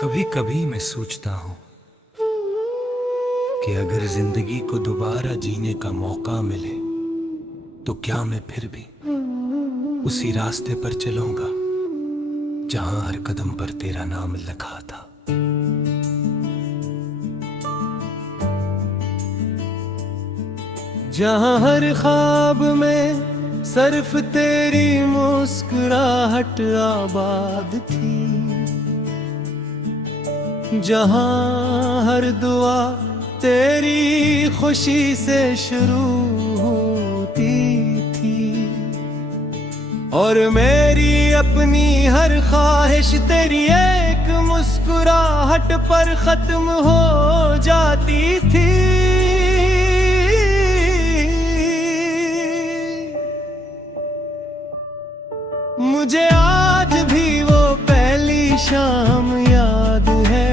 कभी कभी मैं सोचता हूँ कि अगर जिंदगी को दोबारा जीने का मौका मिले तो क्या मैं फिर भी उसी रास्ते पर चलूंगा जहां हर कदम पर तेरा नाम लिखा था। जहां हर ख्वाब में सिर्फ तेरी मुस्कुराहट आबाद थी, जहां हर दुआ तेरी खुशी से शुरू होती थी और मेरी अपनी हर ख्वाहिश तेरी एक मुस्कुराहट पर खत्म हो जाती थी। मुझे आज भी वो पहली शाम याद है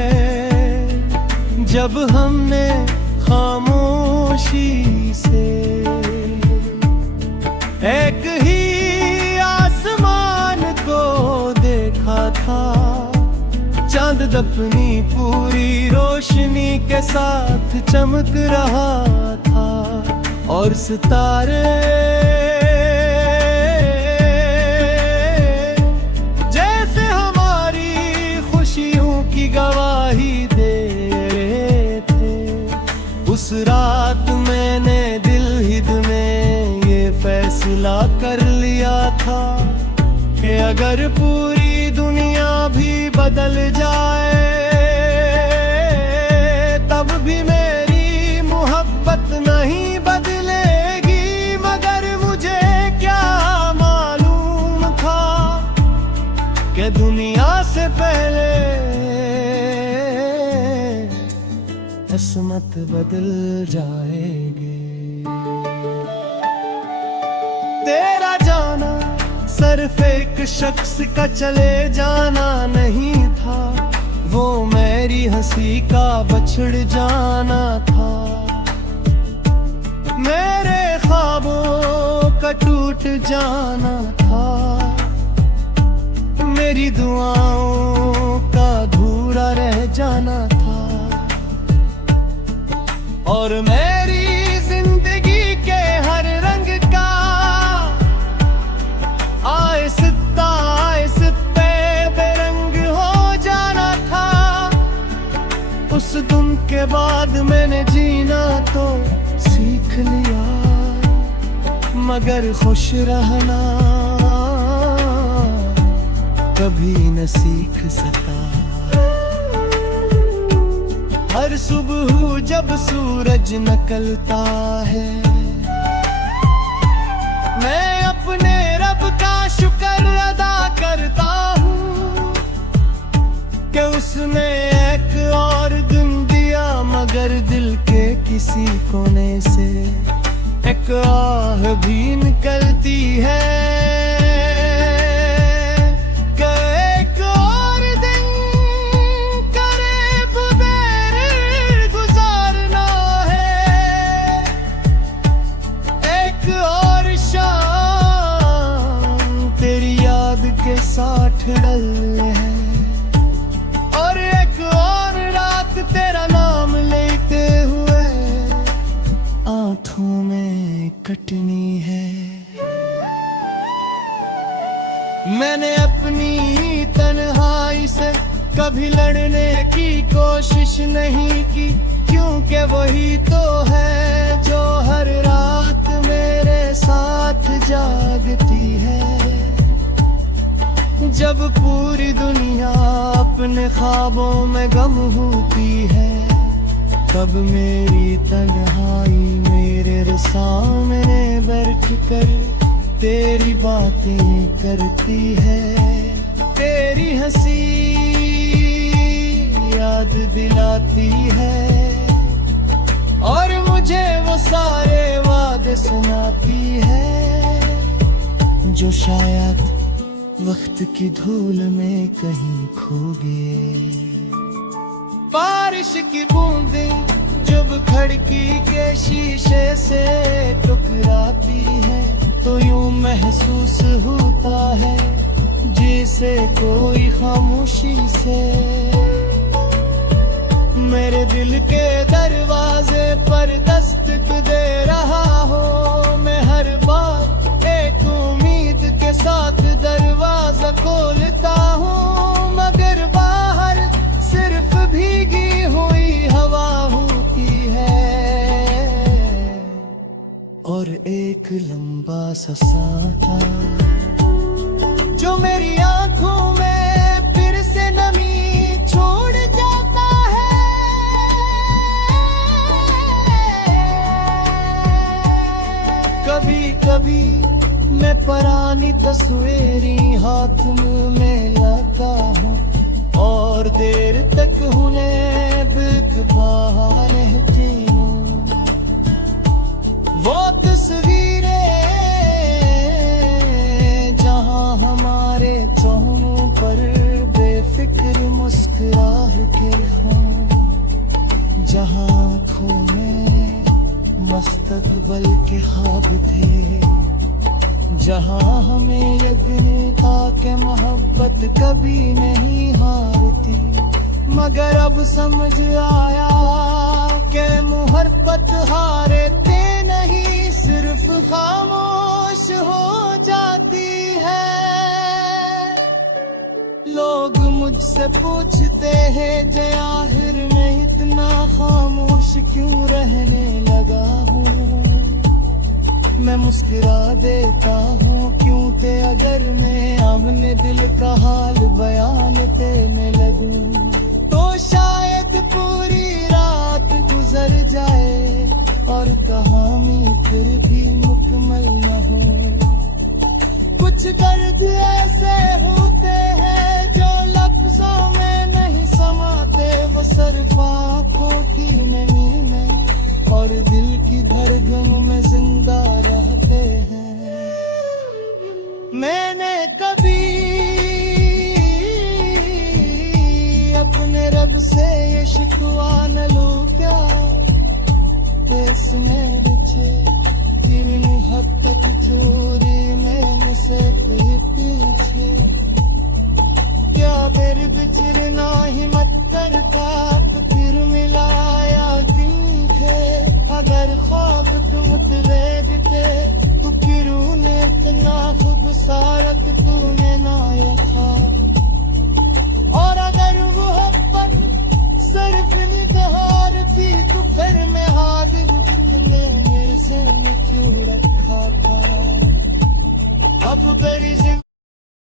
जब हमने खामोशी से एक ही आसमान को देखा था। चांद अपनी पूरी रोशनी के साथ चमक रहा था और सितारे गवाही दे रहे थे। उस रात मैंने दिल हिद में ये फैसला कर लिया था कि अगर पूरी दुनिया भी बदल जाए तब भी मेरी मोहब्बत नहीं बदलेगी। मगर मुझे क्या मालूम था कि दुनिया से पहले किस्मत बदल जाएगी। तेरा जाना सिर्फ एक शख्स का चले जाना नहीं था, वो मेरी हंसी का बछड़ जाना था। मेरे ख्वाबों का टूट जाना था, मेरी दुआओं का अधूरा रह जाना था और मेरी जिंदगी के हर रंग का आहिस्ते बेरंग हो जाना था। उस दिन के बाद मैंने जीना तो सीख लिया, मगर खुश रहना कभी न सीख सका। हर सुबह जब सूरज निकलता है मैं अपने रब का शुक्र अदा करता हूँ कि उसने एक और दिन दिया, मगर दिल के किसी कोने से एक आह भी निकलती है। डल है और एक और रात तेरा नाम लेते हुए आंखों में कटनी है। मैंने अपनी तन्हाई से कभी लड़ने की कोशिश नहीं की, क्योंकि वही तो है जो हर रात मेरे साथ जागती है। जब पूरी दुनिया अपने ख्वाबों में गम होती है तब मेरी तन्हाई मेरे सामने बैठ कर तेरी बातें करती है। तेरी हंसी याद दिलाती है और मुझे वो सारे वादे सुनाती है जो शायद वक्त की धूल में कहीं खो गए। बारिश की बूंदें जब खिड़की के शीशे से टकराती है तो यूं महसूस होता है जैसे कोई खामोशी से मेरे दिल के दरवाजे पर दस्तक दे रहा हो। मैं हर बार एक उम्मीद के साथ दरवाजा खोलता हूँ, मगर बाहर सिर्फ भीगी हुई हवा होती है और एक लंबा सा साथा जो मेरी आंखों में फिर से नमी छोड़ जाता है। कभी कभी मैं पुरानी तस्वीरें हाथ में लगा हूँ और देर तक उन्हें बिखरा रहती हूँ। वो तस्वीरें जहाँ हमारे चेहरों पर बेफिक्र मुस्कुराहटे हों, जहाँ आँखों में मुस्तकबिल के ख्वाब थे, जहाँ हमें यकीन था कि मोहब्बत कभी नहीं हारती। मगर अब समझ आया कि मोहब्बत हारते नहीं, सिर्फ खामोश हो जाती है। लोग मुझसे पूछते हैं जे आखिर में इतना खामोश क्यों रहने लगा हूँ। मैं मुस्कुरा देता हूँ क्यों ते अगर मैं अपने दिल का हाल बयान देने लगूं तो शायद पूरी रात गुजर जाए और कहानी फिर भी मुकम्मल न हो। कुछ दर्द ऐसे होते हैं जो लफ्जों में नहीं समाते, वो सिर्फ आँखों की नमी में और दिल की धड़कनों में जिंदा रहते हैं। मैंने कभी अपने रब से ये शिकवा न लो क्या, इसने मुझे तेरी मोहब्बत चोरी में मुझसे पीछे क्या बेर बिछड़ना हिम्मत करता तो फिर मिलाया दिल थे। अगर ख्वाब तुम देते तो क्यों ने इतना खूबसूरत तूने ना रखा, और अगर मोहब्बत सिर्फ निगार थी तो फिर मैं हाजिर कितने मेरे से क्यों रखा था। अब तेरी